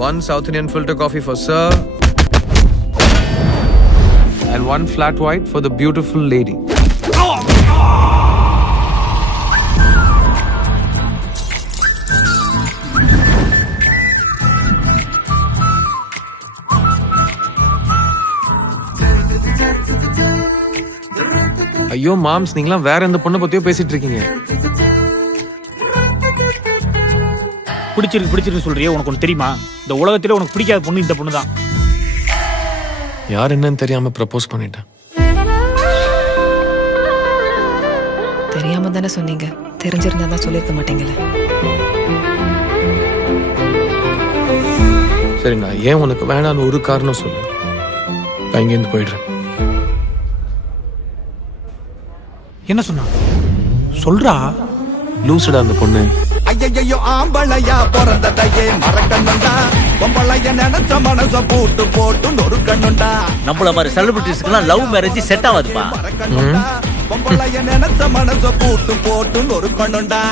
1 South Indian filter coffee for sir. And 1 flat white for the beautiful lady. ஐயோ moms, நீங்களாம் வேற எந்த பொண்ணை பத்தியோ பேசிட்டு இருக்கீங்க. பிடிச்சிருக்கு சொல்றியே, உனக்கு ஒன்று தெரியுமா? இந்த உலகத்திலே உனக்கு பிடிக்காத பொண்ணு இந்த பொண்ணு தான். யார் என்னன்னு தெரியாம ப்ரப்போஸ் பண்ணிட்டேன். தெரியாம தானே சொன்னீங்க, தெரிஞ்சிருந்தா தான் சொல்லியிருக்க மாட்டீங்கல்ல. சரி, நான் ஏன் உனக்கு வேணான்னு ஒரு காரணம் சொல்லு. நான் இங்கேருந்து போயிடுறேன். என்ன சொன்னா சொல்றா? லூசுடா அந்த பொண்ணு. ஐயையோ ஆம்பளையா பிறந்ததையே மறக்கணுண்டா, பொம்பளைய நினைச்ச மனச போட்டு போட்டு நொறுக்கணுண்டா. நம்மள மாதிரி செலிபிரிட்டிஸ்க்குலாம் லவ் மேரேஜ் செட் ஆகாதுப்பா. மறக்கணுண்டா, பொம்பளைய நினைச்ச மனச போட்டு போட்டு நொறுக்கணுண்டா.